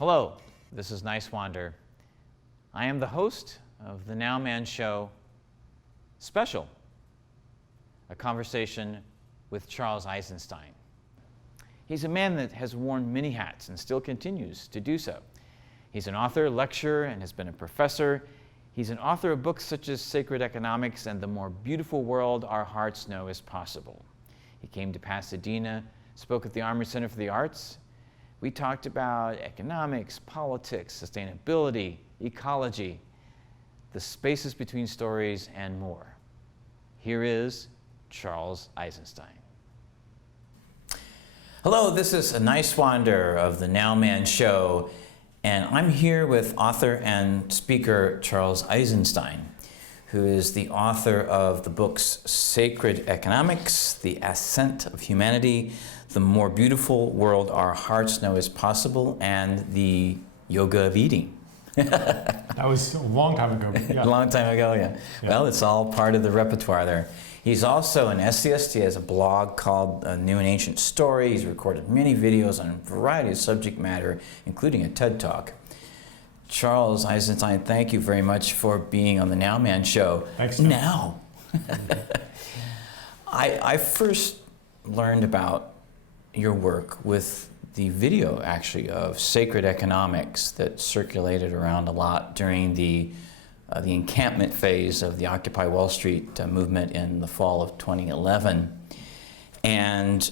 Hello, this is Nice Wander. I am the host of the Nowman Show Special, a conversation with Charles Eisenstein. He's a man that has worn many hats and still continues to do so. He's an author, lecturer, and has been a professor. He's an author of books such as Sacred Economics and The More Beautiful World Our Hearts Know Is Possible. He came to Pasadena, spoke at the Armory Center for the Arts. We talked about economics, politics, sustainability, ecology, the spaces between stories, and more. Here is Charles Eisenstein. Hello, this is a Nice Wander of the Nowman Show, and I'm here with author and speaker Charles Eisenstein, who is the author of the books Sacred Economics, The Ascent of Humanity, The More Beautiful World Our Hearts Know Is Possible, and The Yoga of Eating. That was a long time ago. Yeah. A long time ago, yeah. Well, it's all part of the repertoire there. He's also an essayist. He has a blog called New and Ancient Story. He's recorded many videos on a variety of subject matter, including a TED Talk. Charles Eisenstein, thank you very much for being on the Nowman Show. Thanks. Now. I first learned about your work with the video, actually, of Sacred Economics that circulated around a lot during the encampment phase of the Occupy Wall Street movement in the fall of 2011. And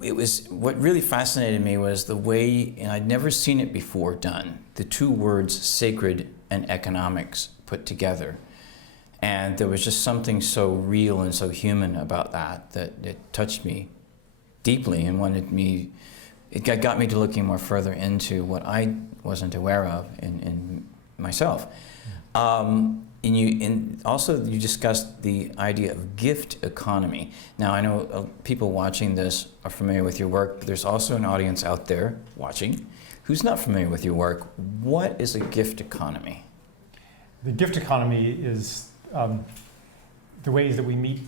it was, what really fascinated me was the way, and I'd never seen it before done, the two words sacred and economics put together. And there was just something so real and so human about that it touched me deeply and it got me to looking more further into what I wasn't aware of in myself. And also you discussed the idea of gift economy. Now I know people watching this are familiar with your work, but there's also an audience out there watching who's not familiar with your work. What is a gift economy? The gift economy is the ways that we meet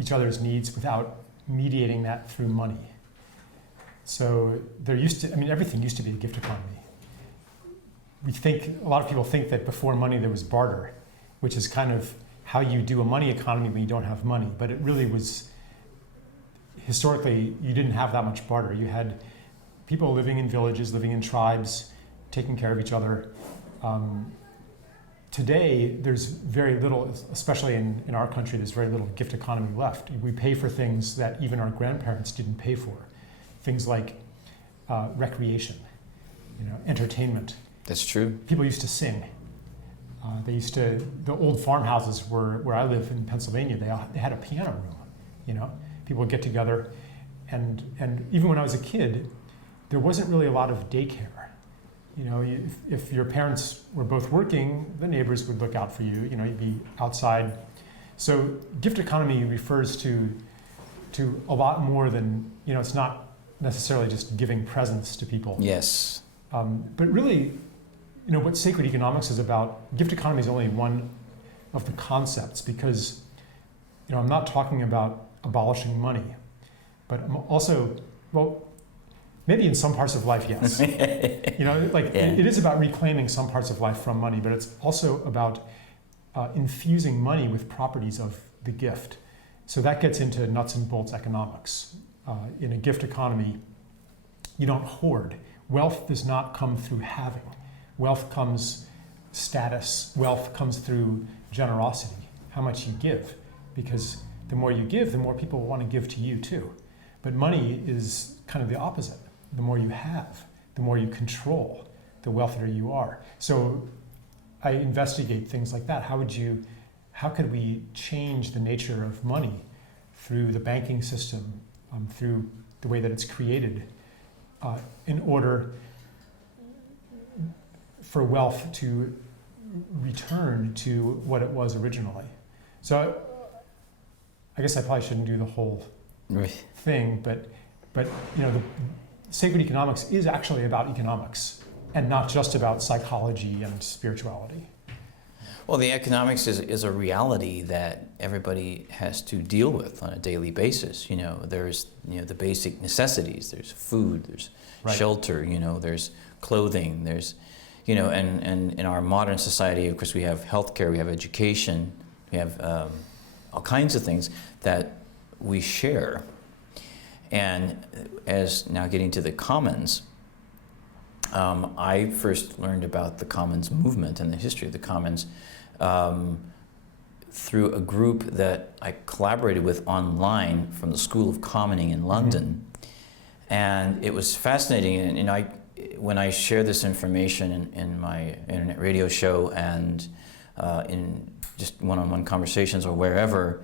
each other's needs without mediating that through money. So everything used to be a gift economy. A lot of people think that before money there was barter, which is kind of how you do a money economy when you don't have money. But it really was, historically, you didn't have that much barter. You had people living in villages, living in tribes, taking care of each other. Today, there's very little, especially in our country, there's very little gift economy left. We pay for things that even our grandparents didn't pay for. Things like recreation, entertainment. That's true. People used to sing. The old farmhouses where I live in Pennsylvania, they had a piano room, People would get together, and even when I was a kid, there wasn't really a lot of daycare. If your parents were both working, the neighbors would look out for you, you'd be outside. So gift economy refers to a lot more than, it's not necessarily just giving presents to people. Yes. But really, what sacred economics is about, gift economy is only one of the concepts because, I'm not talking about abolishing money, but I'm also, maybe in some parts of life, yes. It is about reclaiming some parts of life from money, but it's also about infusing money with properties of the gift. So that gets into nuts and bolts economics. In a gift economy, you don't hoard. Wealth does not come through having. Wealth comes status. Wealth comes through generosity, how much you give. Because the more you give, the more people want to give to you too. But money is kind of the opposite. The more you have, the more you control, the wealthier you are. So I investigate things like that. How could we change the nature of money through the banking system, through the way that it's created, in order for wealth to return to what it was originally. So I guess I probably shouldn't do the whole thing, but the sacred economics is actually about economics and not just about psychology and spirituality. Well, the economics is a reality that everybody has to deal with on a daily basis. You know, there's the basic necessities. There's food. There's shelter. You know, there's clothing. There's and in our modern society, of course, we have healthcare. We have education. We have all kinds of things that we share. And as now getting to the commons, I first learned about the commons movement and the history of the commons through a group that I collaborated with online from the School of Commoning in London. And it was fascinating. And when I share this information in my internet radio show and in just one-on-one conversations or wherever,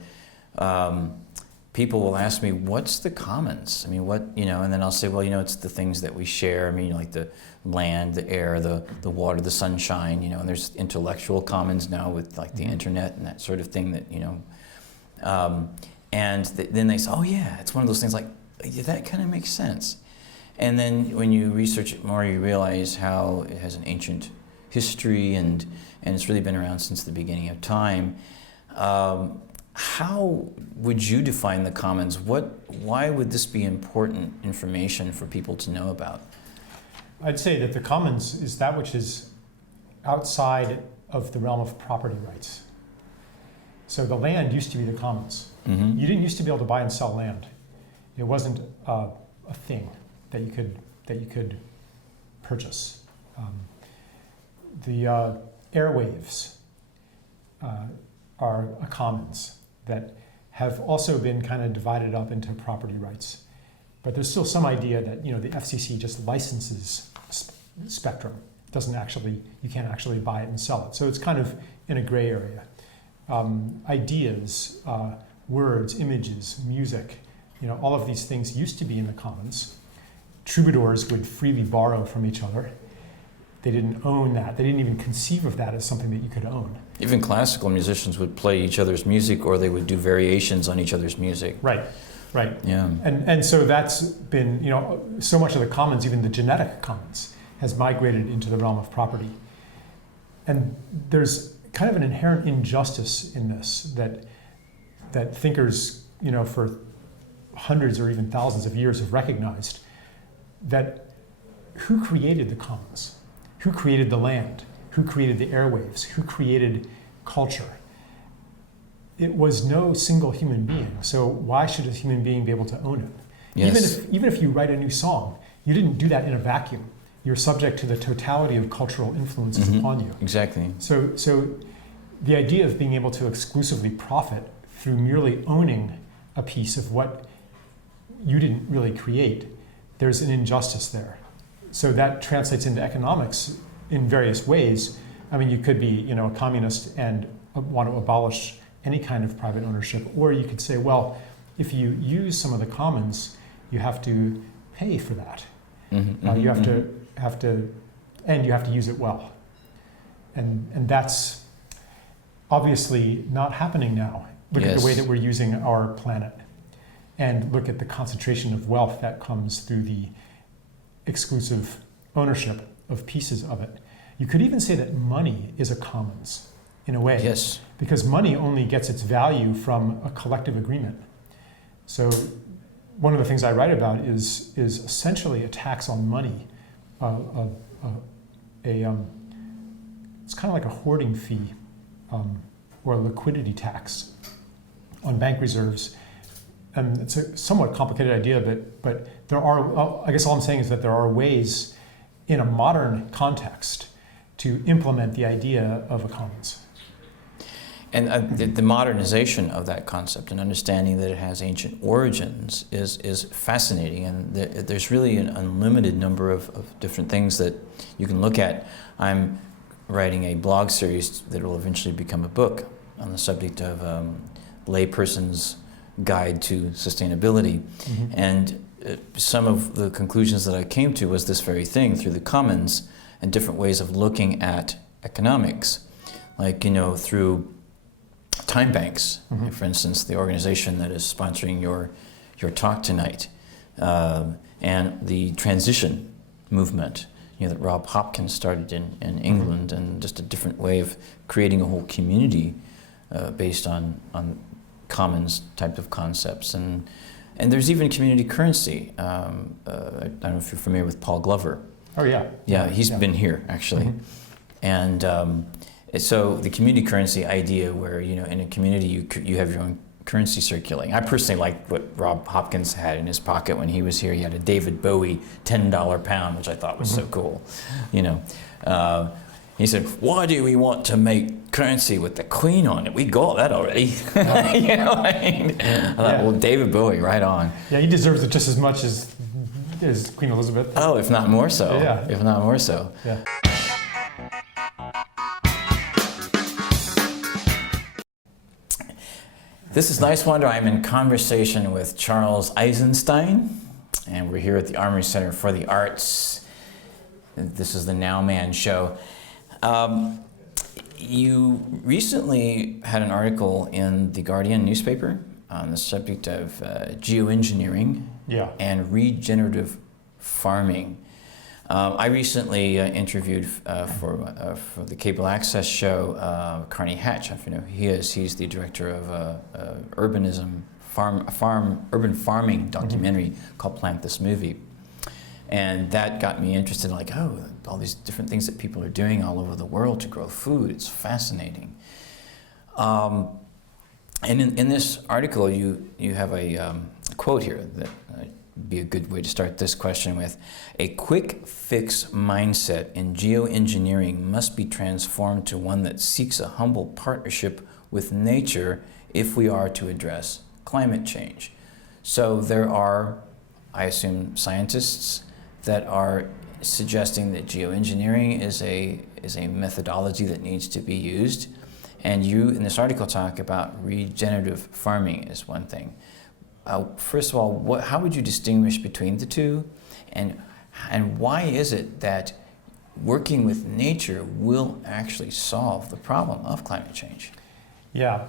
people will ask me, what's the commons? I mean, and then I'll say, well, it's the things that we share. I mean, like the land, the air, the water, the sunshine, and there's intellectual commons now with like the internet and that sort of thing that, then they say, oh yeah, it's one of those things like, yeah, that kind of makes sense. And then when you research it more, you realize how it has an ancient history and it's really been around since the beginning of time. How would you define the commons? Why would this be important information for people to know about? I'd say that the commons is that which is outside of the realm of property rights. So the land used to be the commons. Mm-hmm. You didn't used to be able to buy and sell land. It wasn't a thing that you could purchase. The airwaves are a commons that have also been kind of divided up into property rights. But there's still some idea that the FCC just licenses spectrum. You can't actually buy it and sell it. So it's kind of in a gray area. Ideas, words, images, music, all of these things used to be in the commons. Troubadours would freely borrow from each other. They didn't own that. They didn't even conceive of that as something that you could own. Even classical musicians would play each other's music, or they would do variations on each other's music. Right. Yeah. And so that's been, so much of the commons, even the genetic commons, has migrated into the realm of property. And there's kind of an inherent injustice in this that thinkers, for hundreds or even thousands of years have recognized that who created the commons? Who created the land? Who created the airwaves? Who created culture? It was no single human being. So why should a human being be able to own it? Yes. Even if you write a new song, you didn't do that in a vacuum. You're subject to the totality of cultural influences upon you. Exactly. So the idea of being able to exclusively profit through merely owning a piece of what you didn't really create, there's an injustice there. So that translates into economics in various ways. I mean, you could be, a communist and want to abolish any kind of private ownership, or you could say, well, if you use some of the commons, you have to pay for that. You have to use it well, and that's obviously not happening now. Look at the way that we're using our planet, and look at the concentration of wealth that comes through the exclusive ownership of pieces of it. You could even say that money is a commons in a way. Yes. Because money only gets its value from a collective agreement. So one of the things I write about is essentially a tax on money. It's kind of like a hoarding fee or a liquidity tax on bank reserves. And it's a somewhat complicated idea, but there are, I guess all I'm saying is that there are ways in a modern context to implement the idea of a commons. And the modernization of that concept and understanding that it has ancient origins is fascinating, and there's really an unlimited number of different things that you can look at. I'm writing a blog series that will eventually become a book on the subject of layperson's guide to sustainability. And some of the conclusions that I came to was this very thing through the commons and different ways of looking at economics, like through time banks, for instance, the organization that is sponsoring your talk tonight, and the transition movement, that Rob Hopkins started in England, and just a different way of creating a whole community based on commons type of concepts. And there's even community currency. I don't know if you're familiar with Paul Glover. Oh yeah. Yeah, he's been here actually. And so the community currency idea, where in a community you have your own currency circulating. I personally like what Rob Hopkins had in his pocket when he was here. He had a David Bowie $10 pound, which I thought was so cool. He said, "Why do we want to make currency with the Queen on it? We got that already." What I thought, well, David Bowie, right on. Yeah, he deserves it just as much as Queen Elizabeth. Oh, if not more so. Yeah. If not more so. Yeah. This is Nice Wonder. I'm in conversation with Charles Eisenstein, and we're here at the Armory Center for the Arts. This is the Nowman show. You recently had an article in the Guardian newspaper on the subject of geoengineering and regenerative farming. I recently interviewed for the cable access show Carney Hatch. I don't know who he is. He's the director of urban farming documentary called Plant This Movie. And that got me interested, like, all these different things that people are doing all over the world to grow food. It's fascinating. And in this article, you have a quote here that would be a good way to start this question with. "A quick fix mindset in geoengineering must be transformed to one that seeks a humble partnership with nature if we are to address climate change." So there are, I assume, scientists that are suggesting that geoengineering is a methodology that needs to be used. And you, in this article, talk about regenerative farming as one thing. First of all, how would you distinguish between the two? And why is it that working with nature will actually solve the problem of climate change? Yeah,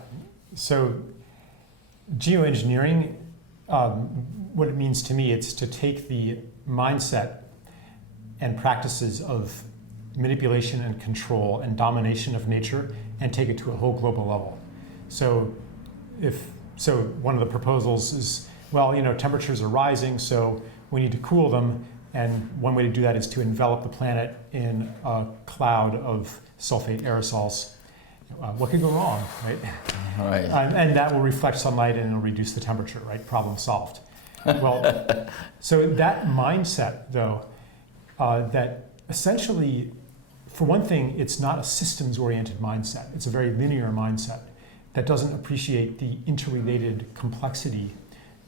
so geoengineering, what it means to me, it's to take the mindset and practices of manipulation and control and domination of nature and take it to a whole global level. So one of the proposals is, temperatures are rising, so we need to cool them, and one way to do that is to envelop the planet in a cloud of sulfate aerosols. What could go wrong, right? Right. And that will reflect sunlight and it'll reduce the temperature, right? Problem solved. Well, so that mindset, though, that essentially, for one thing, it's not a systems-oriented mindset. It's a very linear mindset that doesn't appreciate the interrelated complexity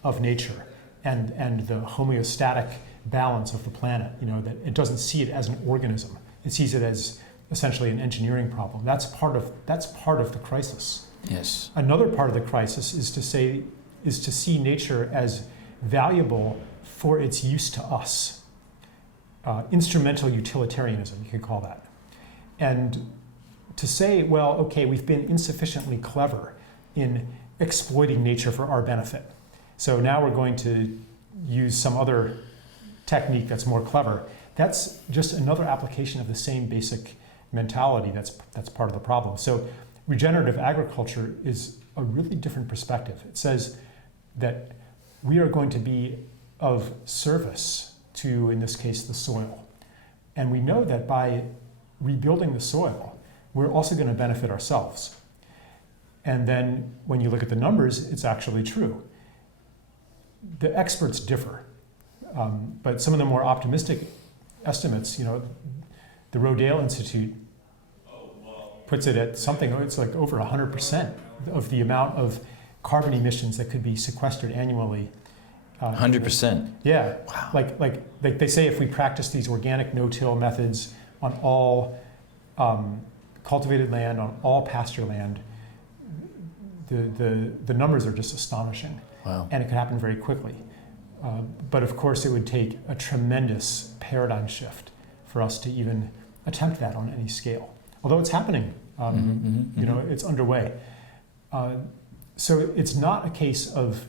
of nature and the homeostatic balance of the planet. That it doesn't see it as an organism. It sees it as essentially an engineering problem. That's part of the crisis. Yes. Another part of the crisis is to see nature as valuable for its use to us. Instrumental utilitarianism, you could call that. And to say, we've been insufficiently clever in exploiting nature for our benefit. So now we're going to use some other technique that's more clever. That's just another application of the same basic mentality that's part of the problem. So regenerative agriculture is a really different perspective. It says that we are going to be of service to, in this case, the soil. And we know that by rebuilding the soil, we're also going to benefit ourselves. And then when you look at the numbers, it's actually true. The experts differ, but some of the more optimistic estimates, the Rodale Institute puts it at something, it's like over 100% of the amount of carbon emissions that could be sequestered annually. 100%? Yeah. Wow. Like they say, if we practice these organic no-till methods on all cultivated land, on all pasture land, the numbers are just astonishing. Wow. And it could happen very quickly. But of course, it would take a tremendous paradigm shift for us to even attempt that on any scale. Although it's happening, it's underway. So it's not a case of,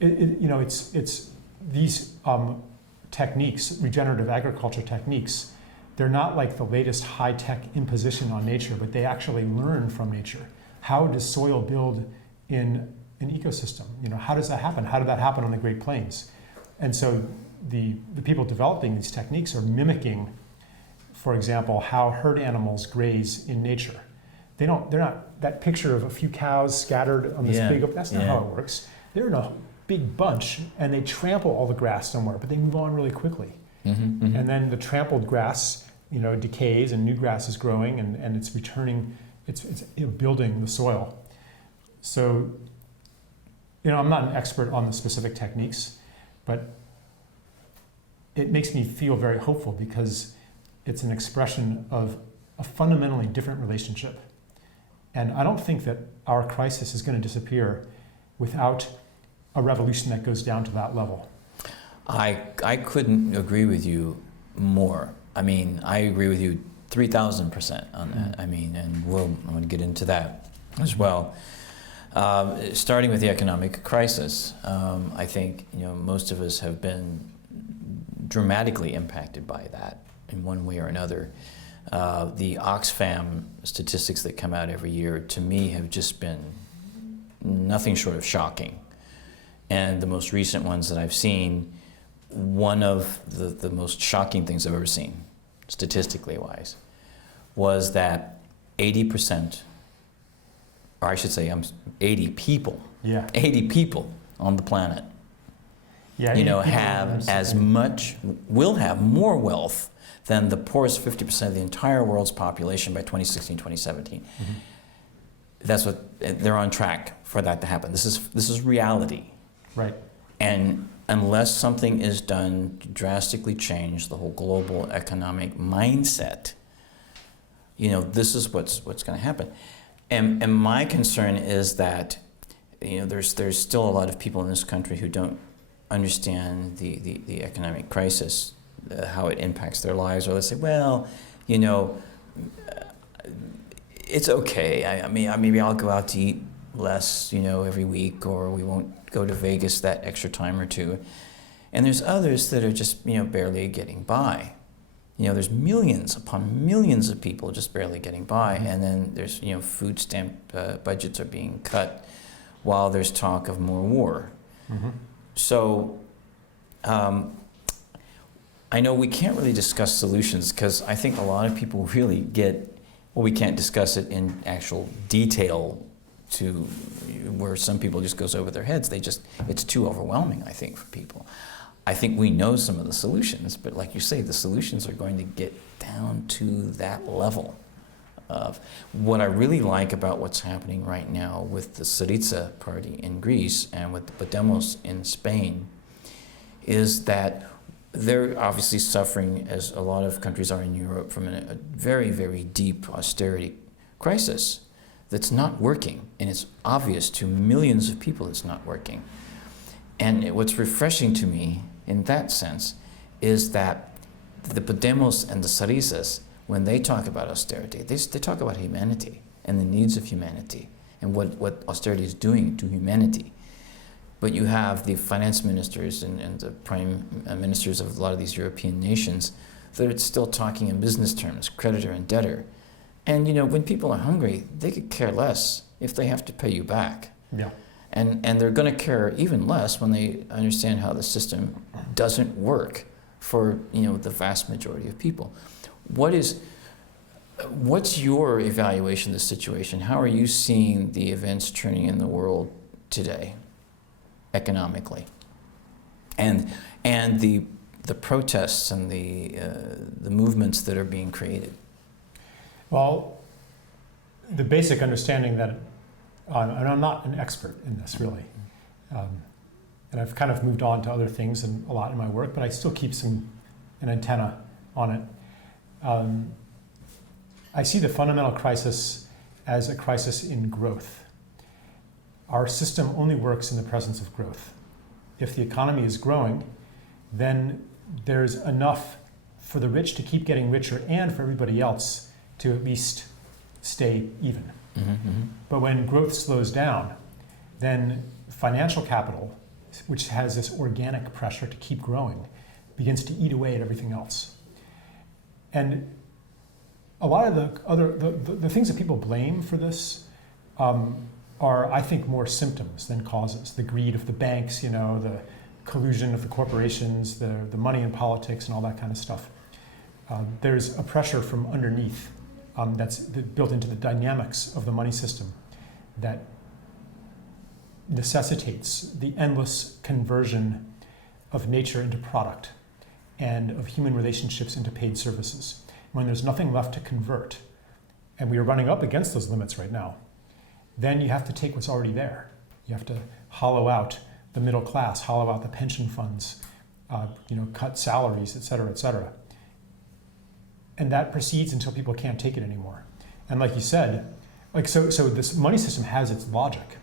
it's these techniques, regenerative agriculture techniques, they're not like the latest high-tech imposition on nature, but they actually learn from nature. How does soil build in an ecosystem? How does that happen? How did that happen on the Great Plains? And so the people developing these techniques are mimicking, for example, how herd animals graze in nature. They're not that picture of a few cows scattered on this that's not how it works. They're in a big bunch and they trample all the grass somewhere, but they move on really quickly. And then the trampled grass, decays and new grass is growing and it's returning, it's building the soil. So, I'm not an expert on the specific techniques, but it makes me feel very hopeful because it's an expression of a fundamentally different relationship. And I don't think that our crisis is going to disappear without a revolution that goes down to that level. I couldn't agree with you more. I mean, I agree with you 3,000% on that. I mean, and I'm going to get into that as well. Starting with the economic crisis, I think most of us have been dramatically impacted by that in one way or another. The Oxfam statistics that come out every year, to me, have just been nothing short of shocking. And the most recent ones that I've seen, one of the most shocking things I've ever seen, statistically wise, was that 80%, or I should say 80 people, 80 people on the planet, have as much, will have more wealth than the poorest 50% of the entire world's population by 2016, 2017. That's what, they're on track for that to happen. This is reality. Right. And unless something is done to drastically change the whole global economic mindset, this is what's going to happen. And my concern is that there's still a lot of people in this country who don't understand the economic crisis, how it impacts their lives, or let's say, well, it's okay. I mean, maybe I'll go out to eat less, every week, or we won't go to Vegas that extra time or two. And there's others that are just, barely getting by. There's millions upon millions of people just barely getting by, and then there's, food stamp budgets are being cut while there's talk of more war. So I know we can't really discuss solutions because I think a lot of people really get, we can't discuss it in actual detail to where some people just goes over their heads. It's too overwhelming, I think, for people. I think we know some of the solutions, but like you say, the solutions are going to get down to that level of what I really like about what's happening right now with the Syriza party in Greece and with the Podemos in Spain is that they're obviously suffering, as a lot of countries are in Europe, from a very, very deep austerity crisis that's not working, and it's obvious to millions of people it's not working. And what's refreshing to me in that sense is that the Podemos and the Syrizas, when they talk about austerity, they talk about humanity and the needs of humanity and what austerity is doing to humanity. But you have the finance ministers and the prime ministers of a lot of these European nations that are still talking in business terms, creditor and debtor. And when people are hungry, they could care less if they have to pay you back. Yeah. And they're going to care even less when they understand how the system doesn't work for the vast majority of people. What's your evaluation of the situation? How are you seeing the events turning in the world today, economically, and the protests and the movements that are being created? Well, the basic understanding that, and I'm not an expert in this really, and I've kind of moved on to other things and a lot in my work, but I still keep an antenna on it. I see the fundamental crisis as a crisis in growth. Our system only works in the presence of growth. If the economy is growing, then there's enough for the rich to keep getting richer and for everybody else to at least stay even. But when growth slows down, then financial capital, which has this organic pressure to keep growing, begins to eat away at everything else. And a lot of the things that people blame for this are, I think, more symptoms than causes. The greed of the banks, the collusion of the corporations, the money in politics, and all that kind of stuff. There's a pressure from underneath that's built into the dynamics of the money system that necessitates the endless conversion of nature into product and of human relationships into paid services. When there's nothing left to convert, and we are running up against those limits right now, then you have to take what's already there. You have to hollow out the middle class, hollow out the pension funds, cut salaries, et cetera, et cetera. And that proceeds until people can't take it anymore. And like you said, so this money system has its logic.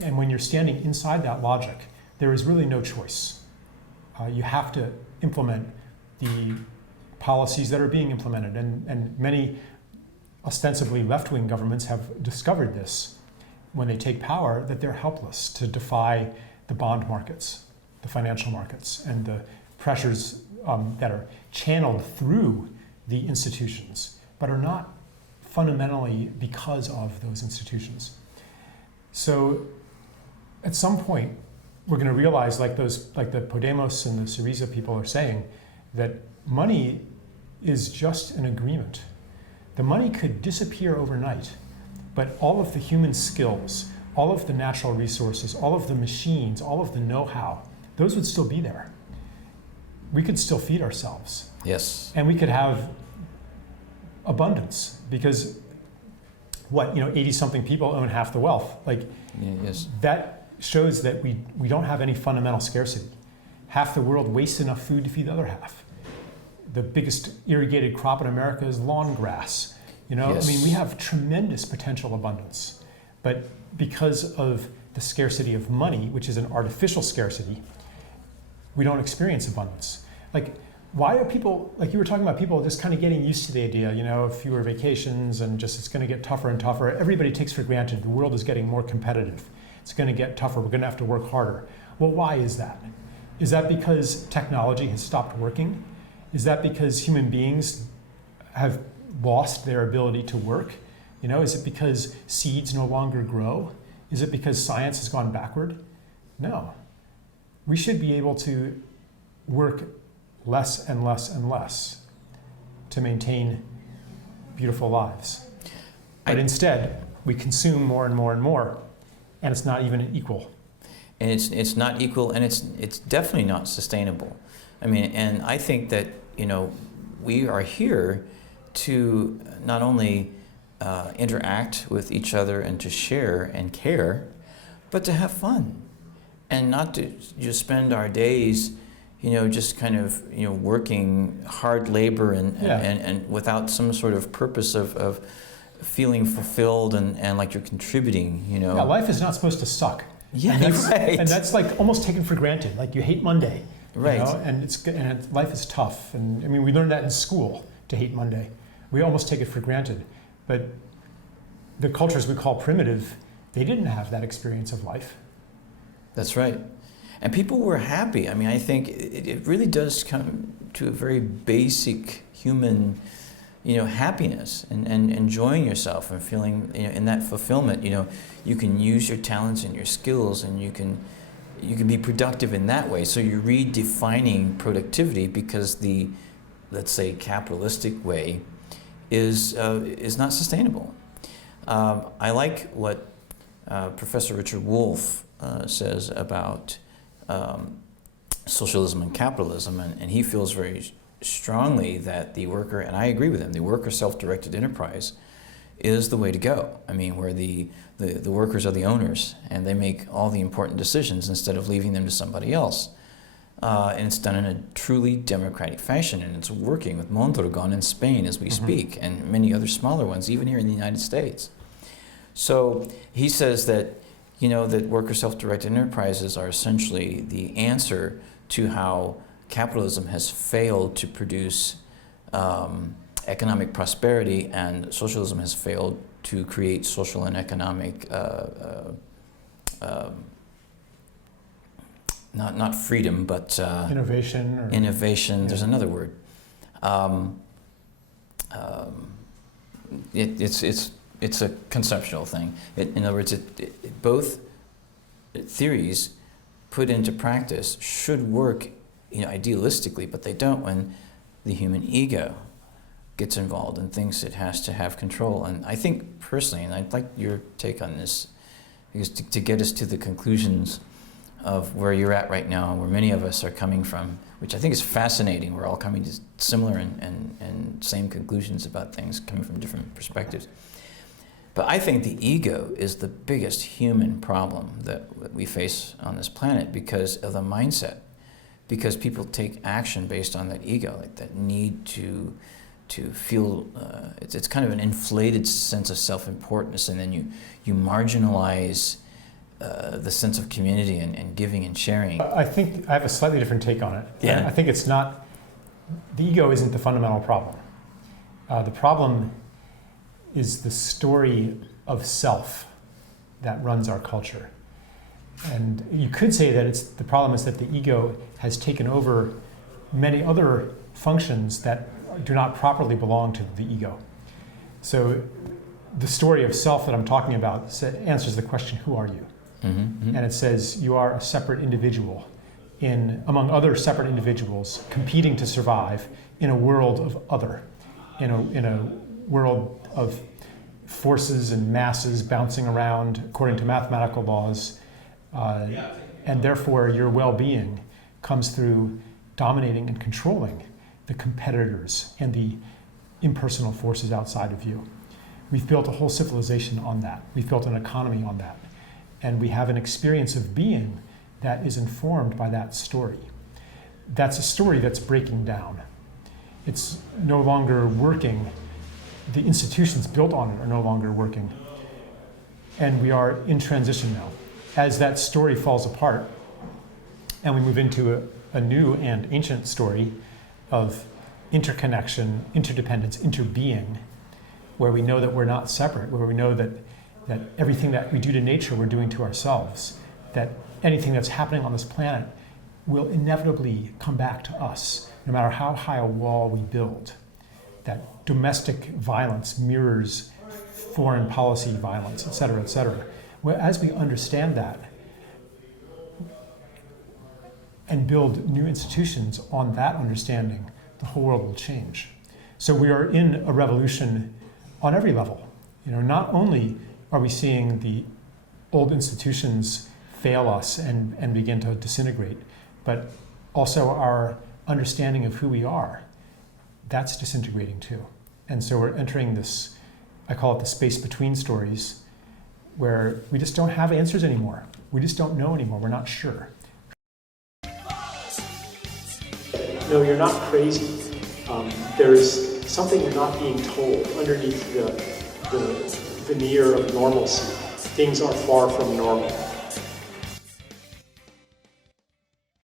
And when you're standing inside that logic, there is really no choice. You have to implement the policies that are being implemented. And many ostensibly left-wing governments have discovered this when they take power, that they're helpless to defy the bond markets, the financial markets, and the pressures that are channeled through the institutions, but are not fundamentally because of those institutions. So at some point, we're going to realize, like the Podemos and the Syriza people are saying, that money is just an agreement. The money could disappear overnight, but all of the human skills, all of the natural resources, all of the machines, all of the know-how, those would still be there. We could still feed ourselves. Yes. And we could have abundance, because 80-something people own half the wealth. Yes. That shows that we don't have any fundamental scarcity. Half the world wastes enough food to feed the other half. The biggest irrigated crop in America is lawn grass. Yes. We have tremendous potential abundance, but because of the scarcity of money, which is an artificial scarcity, we don't experience abundance. Why are people, like you were talking about, people just kind of getting used to the idea, fewer vacations and just it's going to get tougher and tougher. Everybody takes for granted the world is getting more competitive. It's going to get tougher. We're going to have to work harder. Well, why is that? Is that because technology has stopped working? Is that because human beings have lost their ability to work? Is it because seeds no longer grow? Is it because science has gone backward? No. We should be able to work less and less and less to maintain beautiful lives. But instead, we consume more and more and more, and it's not even equal. And it's not equal, and it's definitely not sustainable. And I think that we are here to not only interact with each other and to share and care, but to have fun, and not to just spend our days, just kind of working hard labor and without some sort of purpose of feeling fulfilled and like you're contributing. Yeah, life is not supposed to suck. Yeah, right. And that's almost taken for granted. You hate Monday, right? And life is tough. And we learned that in school, to hate Monday. We almost take it for granted. But the cultures we call primitive, they didn't have that experience of life. That's right. And people were happy. I think it really does come to a very basic human, happiness and enjoying yourself and feeling, in that fulfillment. You can use your talents and your skills, and you can be productive in that way. So you're redefining productivity, because the, let's say, capitalistic way is not sustainable. I like what Professor Richard Wolff says about socialism and capitalism, and he feels very strongly that the worker, and I agree with him, the worker self-directed enterprise is the way to go. Where the workers are the owners, and they make all the important decisions instead of leaving them to somebody else. And it's done in a truly democratic fashion, and it's working with Mondragon in Spain as we speak, and many other smaller ones, even here in the United States. So he says that that worker self-directed enterprises are essentially the answer to how capitalism has failed to produce economic prosperity, and socialism has failed to create social and economic not freedom, but innovation. Or, innovation. yeah. There's another word. It's a conceptual thing. In other words, both theories put into practice should work, idealistically, but they don't when the human ego gets involved and thinks it has to have control. And I think personally, and I'd like your take on this, because to get us to the conclusions of where you're at right now, where many of us are coming from, which I think is fascinating. We're all coming to similar and same conclusions about things, coming from different perspectives. But I think the ego is the biggest human problem that we face on this planet because of the mindset. Because people take action based on that ego, like that need to feel, it's kind of an inflated sense of self-importance, and then you marginalize the sense of community and giving and sharing. I think I have a slightly different take on it. Yeah. I think it's not, the ego isn't the fundamental problem. The problem is the story of self that runs our culture. And you could say that the problem is that the ego has taken over many other functions that do not properly belong to the ego. So the story of self that I'm talking about answers the question, who are you? Mm-hmm, mm-hmm. And it says you are a separate individual among other separate individuals competing to survive in a world of other, in a world of forces and masses bouncing around according to mathematical laws. And therefore your well-being comes through dominating and controlling the competitors and the impersonal forces outside of you. We've built a whole civilization on that. We've built an economy on that. And we have an experience of being that is informed by that story. That's a story that's breaking down. It's no longer working. The institutions built on it are no longer working. And we are in transition now. As that story falls apart and we move into a new and ancient story of interconnection, interdependence, interbeing, where we know that we're not separate, where we know that everything that we do to nature we're doing to ourselves, that anything that's happening on this planet will inevitably come back to us, no matter how high a wall we build. That domestic violence mirrors foreign policy violence, et cetera, et cetera. Well, as we understand that and build new institutions on that understanding, the whole world will change. So we are in a revolution on every level. Not only are we seeing the old institutions fail us and begin to disintegrate, but also our understanding of who we are, that's disintegrating too. And so we're entering this, I call it the space between stories, where we just don't have answers anymore. We just don't know anymore. We're not sure. No, you're not crazy. There's something you're not being told underneath the veneer of normalcy. Things are far from normal.